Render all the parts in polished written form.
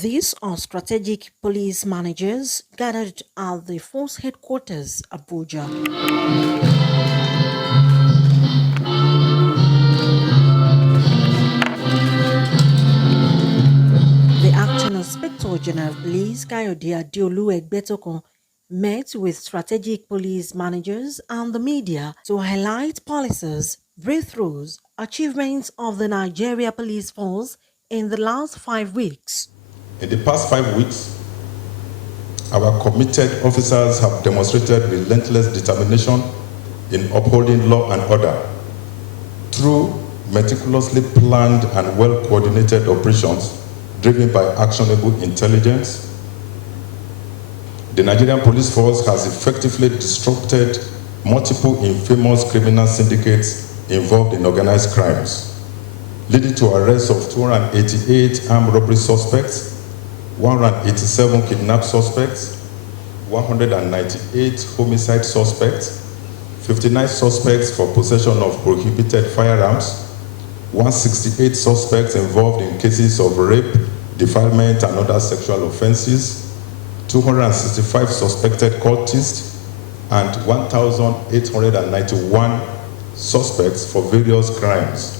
These are strategic police managers gathered at the force headquarters, Abuja. The acting Inspector General of Police, Kayode Adeolu Egbetokun, met with strategic police managers and the media to highlight policies, breakthroughs, achievements of the Nigeria Police Force in the last 5 weeks. In the past 5 weeks, our committed officers have demonstrated relentless determination in upholding law and order through meticulously planned and well-coordinated operations driven by actionable intelligence. The Nigerian Police Force has effectively disrupted multiple infamous criminal syndicates involved in organized crimes, leading to arrests of 288 armed robbery suspects, 187 kidnapped suspects, 198 homicide suspects, 59 suspects for possession of prohibited firearms, 168 suspects involved in cases of rape, defilement, and other sexual offenses, 265 suspected cultists, and 1,891 suspects for various crimes.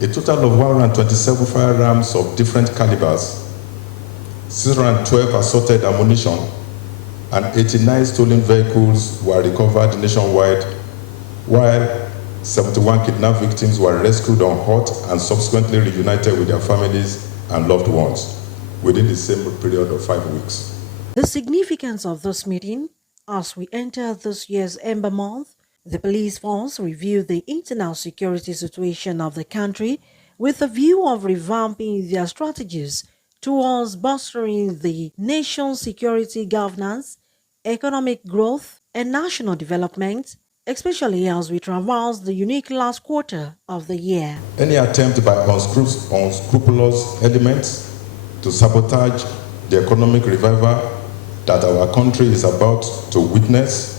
A total of 127 firearms of different calibers, 612 assorted ammunition, and 89 stolen vehicles were recovered nationwide, while 71 kidnapped victims were rescued on hot and subsequently reunited with their families and loved ones within the same period of 5 weeks. The significance of this meeting, as we enter this year's Ember Month, the police force reviewed the internal security situation of the country with a view of revamping their strategies towards bolstering the nation's security governance, economic growth, and national development, especially as we traverse the unique last quarter of the year. Any attempt by unscrupulous elements to sabotage the economic revival that our country is about to witness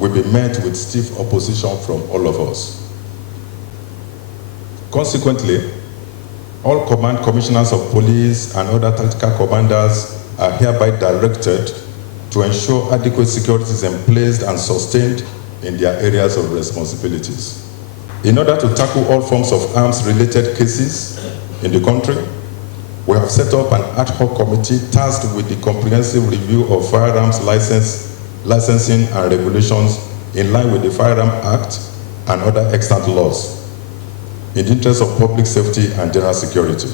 will be met with stiff opposition from all of us. Consequently, all command commissioners of police and other tactical commanders are hereby directed to ensure adequate security is placed and sustained in their areas of responsibilities. In order to tackle all forms of arms-related cases in the country, we have set up an ad hoc committee tasked with the comprehensive review of firearms licensing and regulations in line with the Firearm Act and other extant laws in the interest of public safety and general security.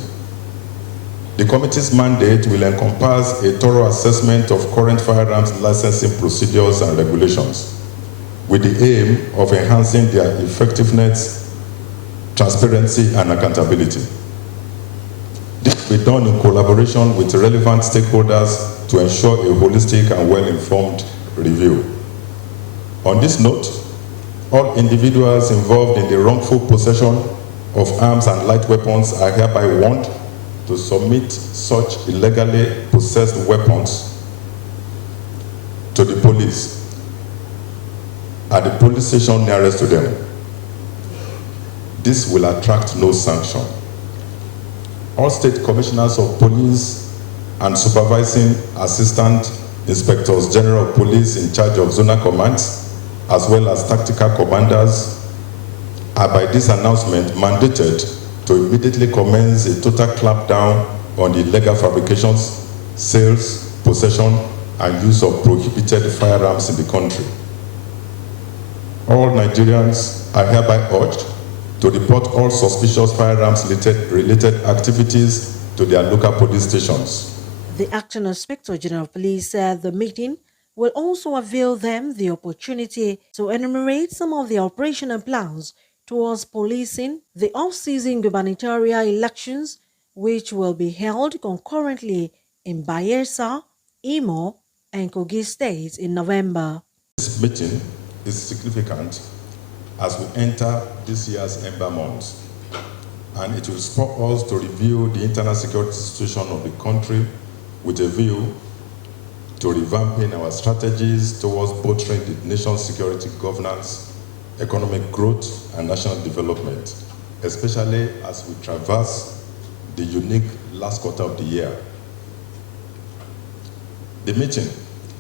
The committee's mandate will encompass a thorough assessment of current firearms licensing procedures and regulations with the aim of enhancing their effectiveness, transparency, and accountability. This will be done in collaboration with relevant stakeholders to ensure a holistic and well-informed review. On this note, all individuals involved in the wrongful possession of arms and light weapons are hereby warned to submit such illegally possessed weapons to the police at the police station nearest to them. This will attract no sanction. All state commissioners of police and supervising assistant inspectors general of police in charge of zonal commands, as well as tactical commanders, are by this announcement mandated to immediately commence a total clampdown on the illegal fabrications, sales, possession, and use of prohibited firearms in the country. All Nigerians are hereby urged to report all suspicious firearms-related activities to their local police stations. The acting Inspector General of Police said the meeting will also avail them the opportunity to enumerate some of the operational plans towards policing the off-season gubernatorial elections, which will be held concurrently in Bayelsa, Imo, and Kogi states in November. This meeting is significant as we enter this year's Ember Month, and it will spur us to review the internal security situation of the country with a view to revamping our strategies towards bolstering the nation's security governance, economic growth, and national development, especially as we traverse the unique last quarter of the year. The meeting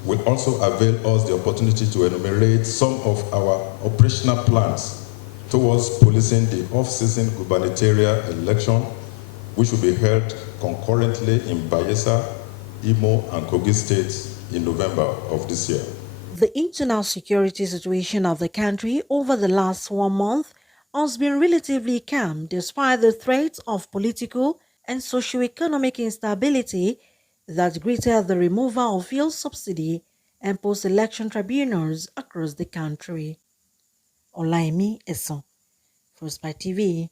will also avail us the opportunity to enumerate some of our operational plans towards policing the off-season gubernatorial election, which will be held concurrently in Bayelsa, Imo, and Kogi states in November of this year. The internal security situation of the country over the last 1 month has been relatively calm despite the threats of political and socio-economic instability that greeted the removal of fuel subsidy and post-election tribunals across the country. Olaimi Eson, First by TV.